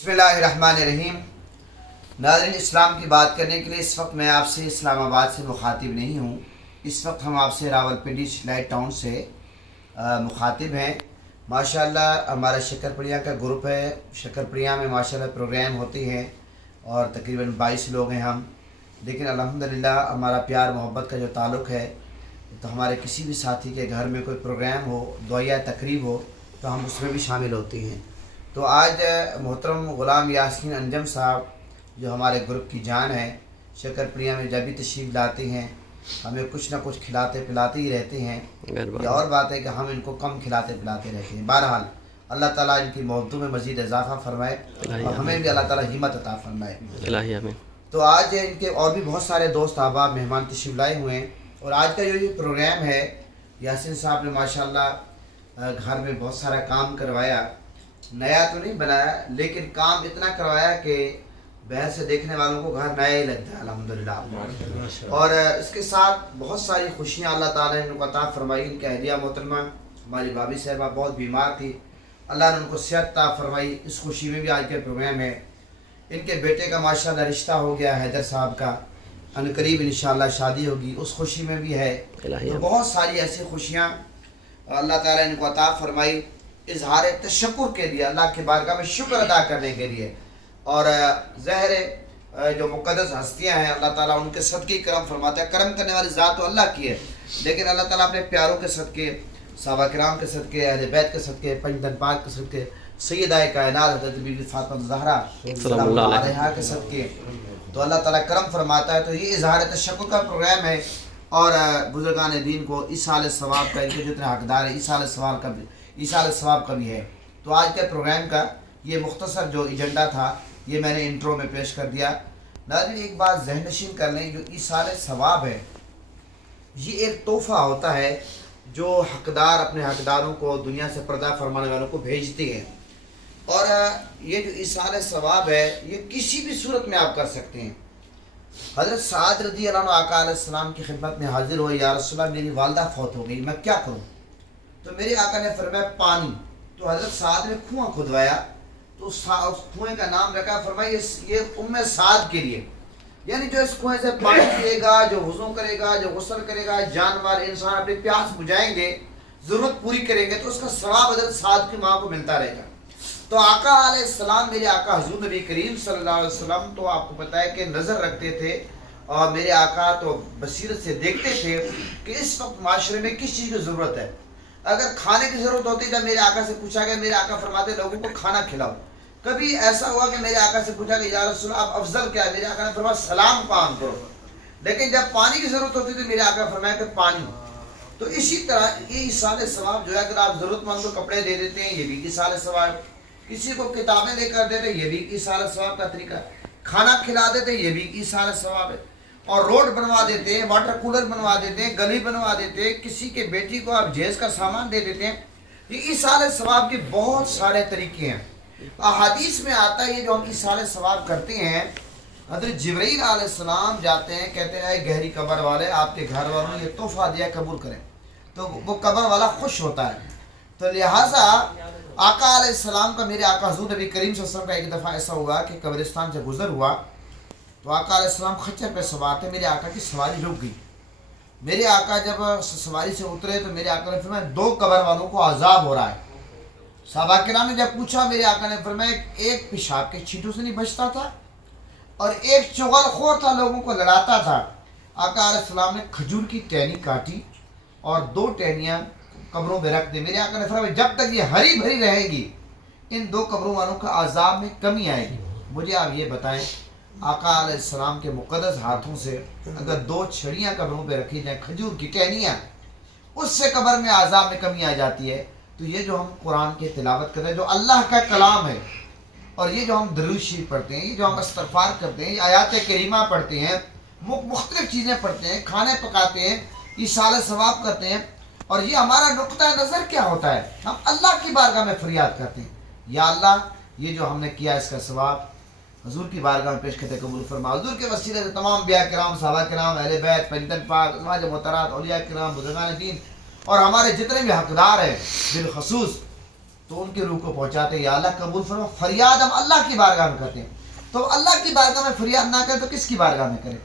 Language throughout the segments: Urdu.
بسم اللہ الرحمن الرحیم۔ ناظرین، اسلام کی بات کرنے کے لیے اس وقت میں آپ سے اسلام آباد سے مخاطب نہیں ہوں۔ اس وقت ہم آپ سے راولپنڈی سٹیلائٹ ٹاؤن سے مخاطب ہیں۔ ماشاءاللہ ہمارا شکرپڑیا کا گروپ ہے۔ شکرپڑیا میں ماشاءاللہ پروگرام ہوتے ہیں اور تقریباً 22 لوگ ہیں ہم، لیکن الحمدللہ ہمارا پیار محبت کا جو تعلق ہے، تو ہمارے کسی بھی ساتھی کے گھر میں کوئی پروگرام ہو، دعائیہ تقریب ہو، تو ہم اس میں بھی شامل ہوتے ہیں۔ تو آج محترم غلام یاسین انجم صاحب جو ہمارے گروپ کی جان ہے، شکرپڑیا میں جب بھی تشریف لاتے ہیں ہمیں کچھ نہ کچھ کھلاتے پلاتے ہی رہتے ہیں۔ یہ اور بات ہے کہ ہم ان کو کم کھلاتے پلاتے رہتے ہیں۔ بہرحال اللہ تعالیٰ ان کی محبتوں میں مزید اضافہ فرمائے اور ہمیں بھی اللہ تعالیٰ ہمت عطا فرمائے۔ الہی آمین۔ تو آج ان کے اور بھی بہت سارے دوست احباب مہمان تشریف لائے ہوئے ہیں، اور آج کا جو یہ پروگرام ہے، یاسین صاحب نے ماشاءاللہ گھر میں بہت سارا کام کروایا۔ نیا تو نہیں بنایا، لیکن کام اتنا کروایا کہ باہر سے دیکھنے والوں کو گھر نیا ہی لگتا ہے الحمدللہ۔ اور اس کے ساتھ بہت ساری خوشیاں اللہ تعالیٰ نے ان کو عطا فرمائی۔ ان کی اہلیہ محترمہ ہماری بھابھی صاحبہ بہت بیمار تھی، اللہ نے ان کو صحت عطا فرمائی۔ اس خوشی میں بھی آج کا پروگرام ہے۔ ان کے بیٹے کا ماشاءاللہ رشتہ ہو گیا حیدر صاحب کا، ان قریب انشاءاللہ شادی ہوگی، اس خوشی میں بھی ہے۔ تو بہت ساری ایسی خوشیاں اللہ تعالیٰ نے ان کو عطا فرمائی، اظہار تشکر کے لیے، اللہ کے بارگاہ میں شکر ادا کرنے کے لیے۔ اور ظاہر جو مقدس ہستیاں ہیں، اللہ تعالیٰ ان کے صدقے کرم فرماتا ہے۔ کرم کرنے والی ذات تو اللہ کی ہے، لیکن اللہ تعالیٰ اپنے پیاروں کے صدقے، صحابہ کرام کے صدقے، اہل بیت کے صدقے، پنجتن پاک کے صدقے، سیدہ کائنات حضرت بی بی فاطمہ زہرا سلام اللہ علیہا کے صدقے، تو اللہ تعالیٰ کرم فرماتا ہے۔ تو یہ اظہار تشکر کا پروگرام ہے، اور بزرگان دین کو ایصال ثواب کا، ان کے جتنے حقدار ہیں ایصال ثواب کا بھی ہے۔ تو آج کے پروگرام کا یہ مختصر جو ایجنڈا تھا، یہ میں نے انٹرو میں پیش کر دیا۔ ناظرین، ایک بات ذہن نشین کر لیں، جو ایصال ثواب ہے یہ ایک تحفہ ہوتا ہے جو حقدار اپنے حقداروں کو، دنیا سے پردہ فرمانے والوں کو بھیجتے ہیں۔ اور یہ جو ایصال ثواب ہے یہ کسی بھی صورت میں آپ کر سکتے ہیں۔ حضرت سعد رضی اللہ عنہ آقا علیہ السلام کی خدمت میں حاضر ہوئے، یا رسول اللہ میری والدہ فوت ہو گئی، میں کیا کروں؟ تو میرے آقا نے فرمایا پانی۔ تو حضرت سعد نے کنواں کھدوایا، تو اس کنویں کا نام رکھا، فرمایا یہ ام سعد کے لیے، یعنی جو اس کنویں سے پانی پیے گا، جو وضو کرے گا، جو غسل کرے گا، جانور انسان اپنی پیاس بجھائیں گے، ضرورت پوری کریں گے، تو اس کا ثواب حضرت سعد کی ماں کو ملتا رہے گا۔ تو آقا علیہ السلام، میرے آقا حضور نبی کریم صلی اللہ علیہ وسلم، تو آپ کو پتہ ہے کہ نظر رکھتے تھے، اور میرے آقا تو بصیرت سے دیکھتے تھے کہ اس وقت معاشرے میں کس چیز کی ضرورت ہے۔ اگر کھانے کی ضرورت ہوتی، جب میرے آقا سے پوچھا گیا، میرے آقا فرماتے لوگوں کو کھانا کھلاؤ۔ کبھی ایسا ہوا کہ میرے آقا سے پوچھا کہ یا رسول اللہ اب افضل کیا ہے؟ میرے آقا نے فرمایا سلام کو عام کرو۔ لیکن جب پانی کی ضرورت ہوتی تھی، میرے آقا فرمایا کہ پانی۔ تو اسی طرح یہ ایصال ثواب جو ہے، اگر آپ ضرورت مند کو کپڑے دے دیتے ہیں، یہ بھی ایصال ثواب، کسی کو کتابیں لے کر دیتے، یہ بھی ایصال ثواب کا طریقہ ہے، کھانا کھلا دیتے، یہ بھی ایصال ثواب ہے، اور روڈ بنوا دیتے ہیں، واٹر کولر بنوا دیتے ہیں، گلی بنوا دیتے ہیں، کسی کے بیٹی کو آپ جہیز کا سامان دے دیتے ہیں۔ یہ ایصال ثواب کے بہت سارے طریقے ہیں۔ احادیث میں آتا ہے یہ جو ہم ایصال ثواب کرتے ہیں، حضرت جبرائیل علیہ السلام جاتے ہیں، کہتے ہیں گہری قبر والے آپ کے گھر والوں نے یہ تحفہ دیا، قبول کریں، تو وہ قبر والا خوش ہوتا ہے۔ تو لہٰذا آقا علیہ السلام کا، میرے آقا حضور نبی کریم صلی اللہ علیہ وسلم کا ایک دفعہ ایسا ہوا کہ قبرستان سے گزر ہوا، تو آقا علیہ السلام خچر پہ سوار تھے، میرے آقا کی سواری رک گئی۔ میرے آقا جب سواری سے اترے تو میرے آقا نے فرمایا 2 قبر والوں کو عذاب ہو رہا ہے۔ صحابہ کرام نے جب پوچھا، میرے آقا نے فرمایا ایک پیشاب کے چھینٹوں سے نہیں بچتا تھا، اور ایک چغل خور تھا، لوگوں کو لڑاتا تھا۔ آقا علیہ السلام نے کھجور کی ٹہنی کاٹی اور 2 ٹہنیاں قبروں میں رکھ دی۔ میرے آقا نے فرمایا جب تک یہ ہری بھری رہے گی، ان 2 قبروں والوں کا عذاب میں کمی آئے گی۔ مجھے آپ یہ بتائیں، آقا علیہ السلام کے مقدس ہاتھوں سے اگر 2 چھڑیاں قبروں پہ رکھی جائیں، کھجور کی ٹہنیاں، اس سے قبر میں عذاب میں کمی آ جاتی ہے۔ تو یہ جو ہم قرآن کی تلاوت کرتے ہیں، جو اللہ کا کلام ہے، اور یہ جو ہم درود شریف پڑھتے ہیں، یہ جو ہم استغفار کرتے ہیں، یہ آیات کریمہ پڑھتے ہیں، مختلف چیزیں پڑھتے ہیں، کھانے پکاتے ہیں، ایصال ثواب کرتے ہیں، اور یہ ہمارا نقطہ نظر کیا ہوتا ہے؟ ہم اللہ کی بارگاہ میں فریاد کرتے ہیں، یا اللہ یہ جو ہم نے کیا اس کا ثواب حضور کی بارگاہ میں پیش کرتے قبول فرما۔ حضور کے وسیلے سے تمام انبیاء کرام، صحابہ کرام، اہل بیت، پنجتن پاک، ازواج محترمات، اولیاء کرام، بزرگان دین، اور ہمارے جتنے بھی حقدار ہیں، بالخصوص تو ان کی روح کو پہنچاتے ہیں. یا اللہ قبول فرما. فریاد ہم اللہ کی بارگاہ میں کرتے ہیں. تو اللہ کی بارگاہ میں فریاد نہ کریں تو کس کی بارگاہ میں کریں؟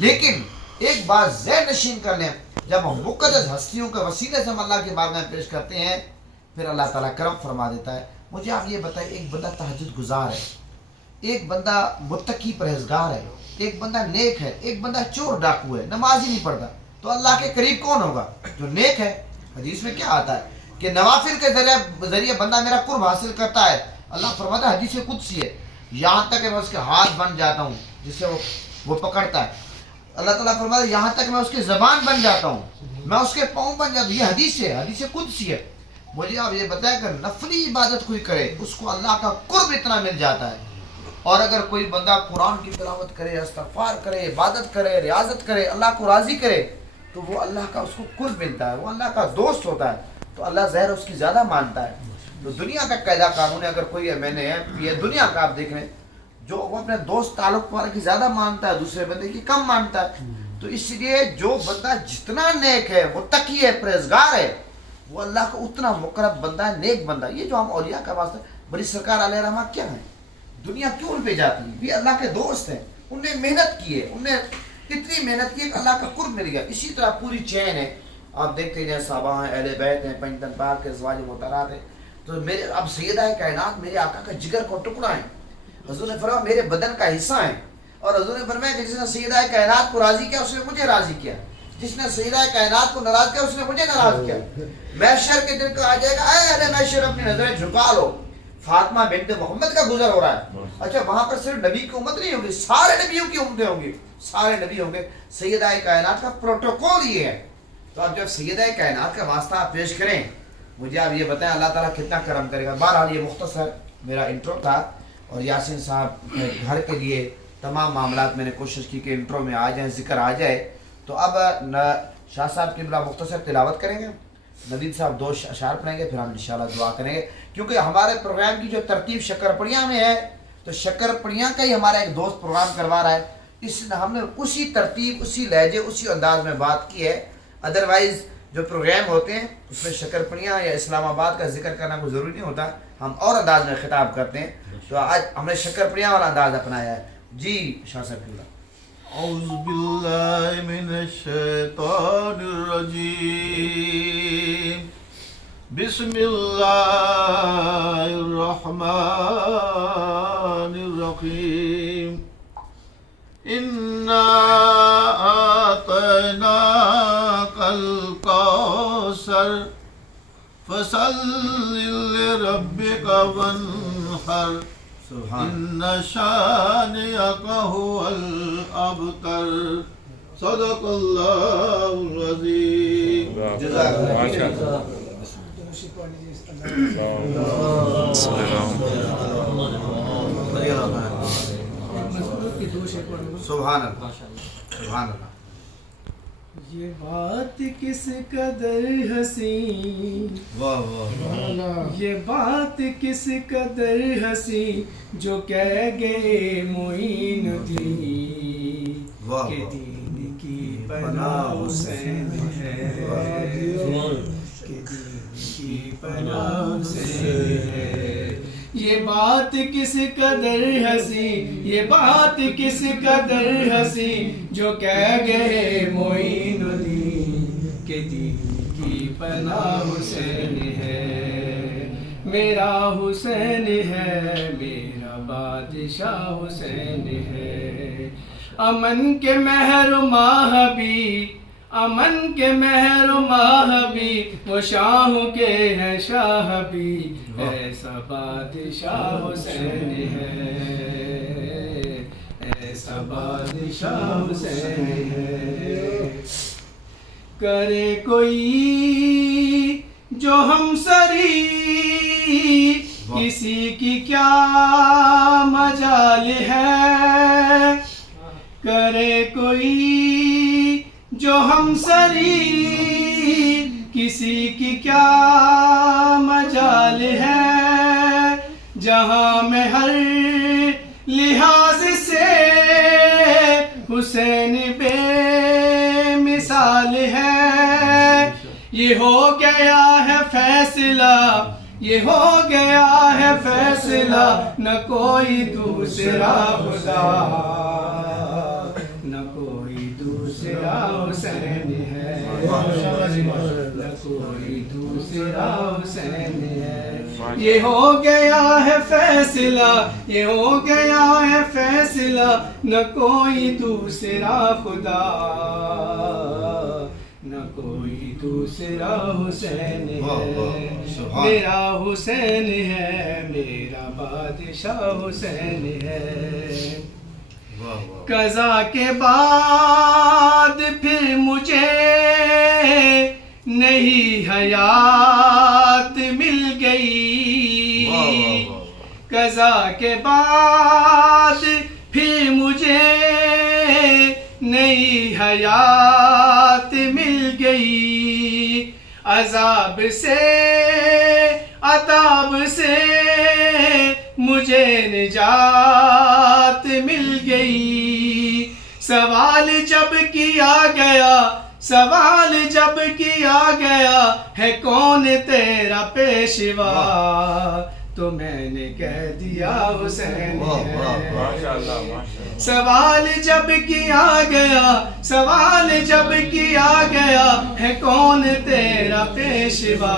لیکن ایک بات ذہن نشین کر لیں، جب ہم مقدس ہستیوں کے وسیلے سے ہم اللہ کی بارگاہ میں پیش کرتے ہیں پھر اللہ تعالیٰ کرم فرما دیتا ہے. مجھے آپ یہ بتائیں، ایک بندہ تہجد گزار ہے، ایک بندہ متقی پرہیزگار ہے، ایک بندہ نیک ہے، ایک بندہ چور ڈاکو ہے، نماز ہی نہیں پڑھتا، تو اللہ کے قریب کون ہوگا؟ جو نیک ہے. حدیث میں کیا آتا ہے کہ نوافل کے ذریعے بندہ میرا قرب حاصل کرتا ہے. اللہ فرماتا ہے، حدیث قدسی ہے، یہاں تک کہ میں اس کے ہاتھ بن جاتا ہوں جس سے وہ پکڑتا ہے. اللہ تعالیٰ فرماتا ہے یہاں تک میں اس کی زبان بن جاتا ہوں، میں اس کے پاؤں بن جاتا ہوں. یہ حدیث ہے، حدیث قدسی ہے. مجھے آپ یہ بتائیں کہ نفلی عبادت کوئی کرے اس کو اللہ کا قرب اتنا مل جاتا ہے. اور اگر کوئی بندہ قرآن کی تلاوت کرے، استغفار کرے، عبادت کرے، ریاضت کرے، اللہ کو راضی کرے تو وہ اللہ کا اس کو قرب ملتا ہے، وہ اللہ کا دوست ہوتا ہے. تو اللہ ظاہر اس کی زیادہ مانتا ہے. تو دنیا کا قاعدہ قانون ہے، اگر کوئی میں نے یہ دنیا کا آپ دیکھ رہے ہیں جو وہ اپنے دوست تعلق والے کی زیادہ مانتا ہے، دوسرے بندے کی کم مانتا ہے. تو اس لیے جو بندہ جتنا نیک ہے، متقی ہے، پرہیزگار ہے، وہ اللہ کا اتنا مقرب بندہ ہے، نیک بندہ. یہ جو ہم اولیاء کا واسطہ بڑی سرکار علیہ رحمہ کیا ہیں، دنیا کیوں ان پہ جاتی ہے؟ یہ اللہ کے دوست ہیں، انہوں نے محنت کی ہے، انہوں نے اتنی محنت کی کہ اللہ کا قرب مل گیا. اسی طرح پوری چین ہے، آپ دیکھتے ہیں صحابہ ہیں، اہل بیت ہیں، پنجتن پاک کے ازواج محترمات ہیں. تو میرے اب سیدہ کائنات میرے آقا کا جگر کا ٹکڑا ہے. حضور نے فرمایا میرے بدن کا حصہ ہے. اور حضور نے فرمایا کہ جس نے سیدہ کائنات کو راضی کیا اس نے مجھے راضی کیا، جس نے سیدہ کائنات کو ناراض کیا اس نے مجھے ناراض کیا. محشر کے دن کو آ جائے گا، اے اہل محشر اپنی نظریں جھکا لو، فاطمہ بنت محمد کا گزر ہو رہا ہے. اچھا وہاں پر صرف نبی کی امت نہیں ہوگی، سارے نبیوں کی امتیں ہوں گی، سارے نبی ہوں گے. سیدہ کائنات کا پروٹوکول یہ ہے. تو آپ جب سیدہ کائنات کا واسطہ آپ پیش کریں، مجھے آپ یہ بتائیں اللہ تعالیٰ کتنا کرم کرے گا. بہرحال یہ مختصر میرا انٹرو تھا، اور یاسین صاحب گھر کے لیے تمام معاملات میں نے کوشش کی کہ انٹرو میں آ جائیں، ذکر آ جائے. تو اب شاہ صاحب قبلہ مختصر تلاوت کریں گے، ندید صاحب 2 اشعار پڑھیں گے، پھر ہم انشاءاللہ دعا کریں گے. کیونکہ ہمارے پروگرام کی جو ترتیب شکرپڑیاں میں ہے، تو شکرپڑیاں کا ہی ہمارا ایک دوست پروگرام کروا رہا ہے، اس ہم نے اسی ترتیب، اسی لہجے، اسی انداز میں بات کی ہے. ادروائز جو پروگرام ہوتے ہیں اس میں شکرپڑیاں یا اسلام آباد کا ذکر کرنا کوئی ضروری نہیں ہوتا، ہم اور انداز میں خطاب کرتے ہیں. تو آج ہم نے شکرپڑیاں والا انداز اپنایا ہے. جی شاہ صاحب کی. اعوذ باللہ من الشیطان الرجیم، بسم اللہ الرحمن الرحیم. انا اعطیناک الکوثر فصل لربک وانحر ان شانئک هو الابتر. صدق اللہ العظیم. سبحان اللہ، سبحان اللہ. یہ بات کس قدر حسین، واہ واہ. یہ بات کس قدر حسین جو کہہ گئے معین الدین واہ کہ واہ. دین کی پناہ حسین ہے، کہ دین کی پناہ حسین ہے. یہ بات کس قدر حسین، یہ بات کس قدر حسین جو کہہ گئے معین الدین کہ دین کی پناہ حسین ہے. میرا حسین ہے، میرا بادشاہ حسین ہے. امن کے مہر ماہبی، امن کے مہر ماہبی، وہ شاہوں کے ہیں شاہ بھی، ایسا بادشاہ حسین ہے، ایسا بادشاہ حسین ہے. کرے کوئی جو ہم سری، کسی کی کیا مجال ہے. کرے کوئی جو ہم سری، کسی کی کیا مجال ہے. جہاں میں ہر لحاظ سے حسین بے مثال ہے. یہ ہو گیا ہے فیصلہ، یہ ہو گیا ہے فیصلہ نہ کوئی دوسرا خدا نہ کوئی دوسرا حسین ہے نہ کوئی دوسرا حسین ہے یہ ہو گیا ہے فیصلہ یہ ہو گیا ہے فیصلہ نہ کوئی دوسرا خدا نہ کوئی دوسرا حسین ہے میرا حسین ہے میرا بادشاہ حسین ہے قضا کے بعد پھر مجھے نئی حیات مل گئی قضا کے بعد پھر مجھے نئی حیات مل گئی عذاب سے عذاب سے مجھے نجات مل گئی سوال جب کیا گیا سوال جب کیا گیا ہے کون تیرا پیشوا تو میں نے کہہ دیا حسین ہے سوال جب کیا گیا سوال جب کیا گیا ہے کون تیرا پیشوا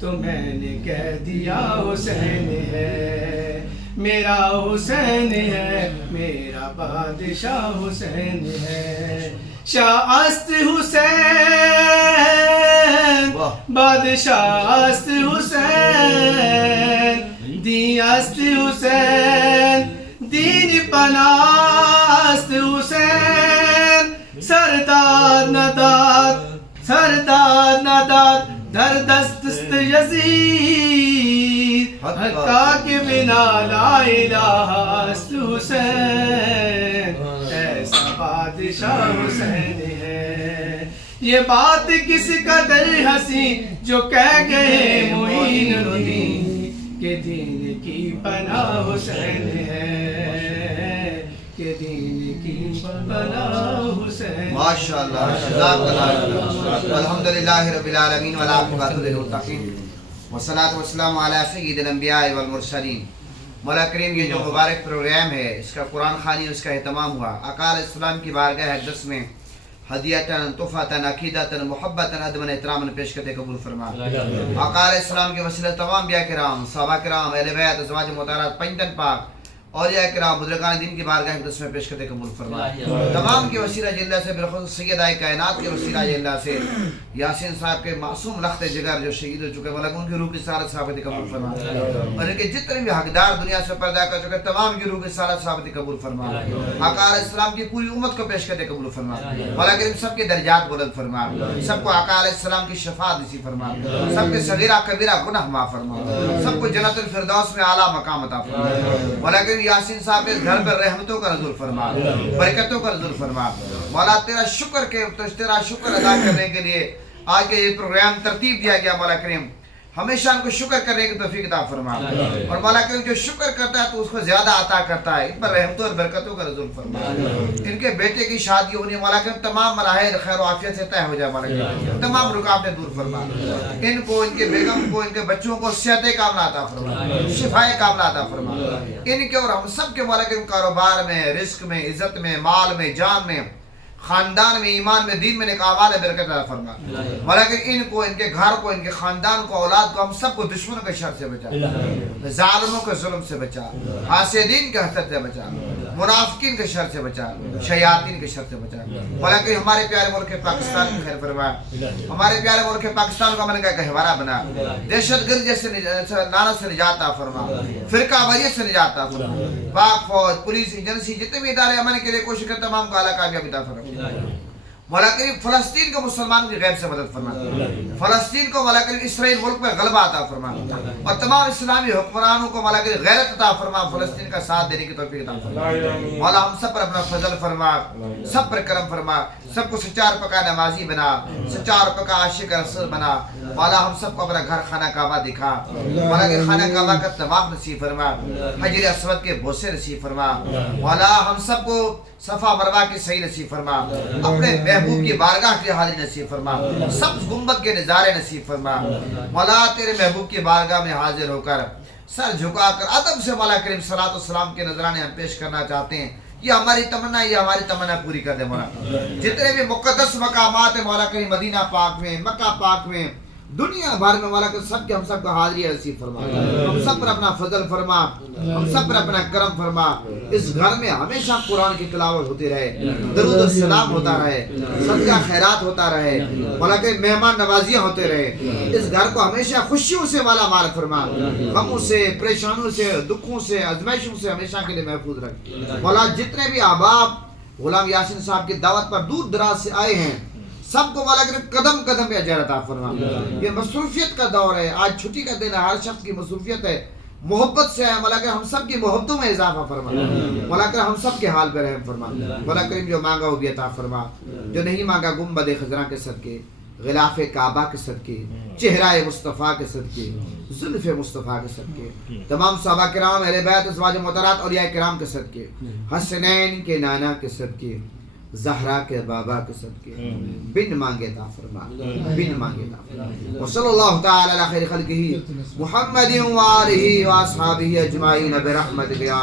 تو میں نے کہہ دیا حسین ہے میرا حسین ہے میرا بادشاہ حسین ہے شاہ است حسین بادشاہ است حسین دین است حسین دین پناہ است حسین سردار نداد سردار نداد در دست است یزید حقا کے بنا لا الہ است حسین ایسا بادشاہ حسین ہے یہ بات کس قدر ہنسی جو کہہ گئے معین الدین کہ دین کی پناہ حسین ہے کہ دین کی پناہ حسین ماشاءاللہ جزاک اللہ الحمدللہ رب العالمین والعاقبۃ للمتقین والصلاۃ والسلام علی سید الانبیاء والمرسلین مولا کریم یہ جو مبارک پروگرام ہے اس کا قرآن خوانی اس کا اہتمام ہوا آقا علیہ السلام کی بارگاہ اقدس میں ہدیتاً تحفۃً عقیدتاً محبتاً ادباً احتراماً پیش کرتے قبول فرما آقا علیہ السلام کے وسیلہ تمام انبیاء کرام صحابہ کرام اہل بیت ازواج مطہرات پنجتن پاک اولیاء کرام بزرگان دین کی بارگاہ اقدس میں پیش کرتے قبول فرما تمام کے وسیلہ جلہ سے بالخصوص سیدہ کائنات کے وسیلہ جلہ سے یاسین صاحب کے معصوم لخت جگر جو شہید ہو چکے ملک ان کی روح کی سالت صحابت قبول فرما اور ان کے جتنے بھی حقدار دنیا سے پردہ کر چکے تمام کی روح کی سالت صحابت قبول فرما آقا علیہ السلام کی پوری امت کو پیش کرتے قبول فرما مولا کریم سب کے درجات بلند فرما سب کو آقا علیہ السلام کی شفاعت نصیب فرما سب کے صغیرہ کبیرہ گناہ معاف فرما سب کو جنت الفردوس میں اعلیٰ مقام عطا فرما مولا کریم یاسین صاحب کے گھر پر رحمتوں کا نزول فرما برکتوں کا نزول فرما مولا تیرا شکر ادا کرنے کے لیے آج کے یہ پروگرام ترتیب دیا گیا مولا کریم ہمیشہ ان کو شکر کرنے کی توفیق عطا فرما اور مولا کریم جو شکر کرتا ہے تو اس کو زیادہ عطا کرتا ہے ان پر رحمتوں اور برکتوں کا نزول فرما ان کے بیٹے کی شادی ہونی مولا کریم تمام مراحل خیر و عافیت سے طے ہو جائے مولا کریم تمام رکاوٹیں دور فرما ان کو ان کے بیگم کو ان کے بچوں کو صحت کاملہ عطا فرما شفائے کاملہ عطا فرما ان کے اور ہم سب کے مولا کریم کاروبار میں رزق میں عزت میں مال میں جان میں خاندان میں ایمان میں دین میں نیک اعمال برکت عطا فرما مولا کہ ان کو ان کے گھر کو ان کے خاندان کو اولاد کو ہم سب کو دشمنوں کے شر سے بچا ظالموں کے ظلم سے بچا حاسدین کے حسد سے بچا منافقین کے شر سے بچا شیاطین کے شر سے بچا مولا کہ ہمارے پیارے ملک پاکستان کی خیر فرما ہمارے پیارے ملک پاکستان کو امن کا گہوارہ بنا دہشت گردی جیسے لعنت سے نجات عطا فرما فرقہ واریت سے نجات عطا فرما پاک فوج پولیس ایجنسی جتنے بھی ادارے امن کے لیے کوشش کرتے تمام کو اعلیٰ کامیابی عطا فرما مولا کریم فلسطین کو مسلمان کی غیب سے مدد فرما فلسطین کو مولا کریم اسرائیل ملک میں غلبہ عطا فرما اور تمام اسلامی حکمرانوں کو مولا کریم غیرت عطا فرما فلسطین کا ساتھ دینے کی توفیق عطا فرما مولا ہم سب پر اپنا فضل فرما سب پر کرم فرما سب کو سچا اور پکا نمازی بنا سچا اور پکا عاشق رسول بنا مولا ہم سب کو اپنا گھر خانہ کعبہ دکھا مولا کہ خانہ کعبہ کا طواف نصیب فرما حجر اسود کے بوسے نصیب فرما مولا ہم سب کو صفا مروہ کی صحیح نصیب فرما اپنے محبوب کی بارگاہ کی حاضری نصیب فرما، سبز گنبد کے نظارے نصیب فرما مولا، تیرے محبوب کی بارگاہ میں حاضر ہو کر سر جھکا کر ادب سے مولا کریم صلی اللہ علیہ وسلم کے نذرانے ہم پیش کرنا چاہتے ہیں. یہ ہماری تمنا پوری کر دے مولا. جتنے بھی مقدس مقامات ہیں مولا کریم مدینہ پاک میں، مکہ پاک میں، دنیا بھر میں مولا کریم سب کے ہم سب کو حاضری نصیب فرما. ہم سب پر اپنا فضل فرما، ہم سب پر اپنا کرم فرما. اس گھر میں ہمیشہ قرآن کی تلاوت ہوتی رہے، درود و سلام ہوتا رہے، صدقہ خیرات ہوتا رہے مولا کریم، مہمان نوازیاں ہوتے رہے. اس گھر کو ہمیشہ خوشیوں سے مالا مال فرما، غموں سے، پریشانوں سے، دکھوں سے، ازمائشوں سے ہمیشہ کے لیے محفوظ رکھ مولا. جتنے بھی احباب غلام یاسین صاحب کی دعوت پر دور دراز سے آئے ہیں سب کو مولا کریم قدم قدم پہ اجر عطا فرما. یہ مصروفیت کا دور ہے، آج چھٹی کا دن ہے، ہر شخص کی مصروفیت ہے، محبت سے ہے مولا کریم. ہم سب کی محبتوں میں اضافہ فرما مولا کریم، ہم سب کے حال پہ رحم فرما مولا کریم. جو مانگا وہ بھی عطا فرما، جو نہیں مانگا گنبد خضراء کے صدقے، غلاف کعبہ کے صدقے، چہرہ مصطفیٰ کے صدقے، زلف مصطفیٰ کے صدقے، تمام صحابہ کرام، اہل بیت، ازواج محترمات، اولیاء کرام کے صدقے، حسنین کے نانا کے صدقے، زہرا کے بابا کے صدقے، بن مانگے عطا فرما، بن مانگے عطا فرما. وصلی اللہ تعالی علی خیر خلقہ محمد و آلہ و اصحابہ اجمعین برحمتک یا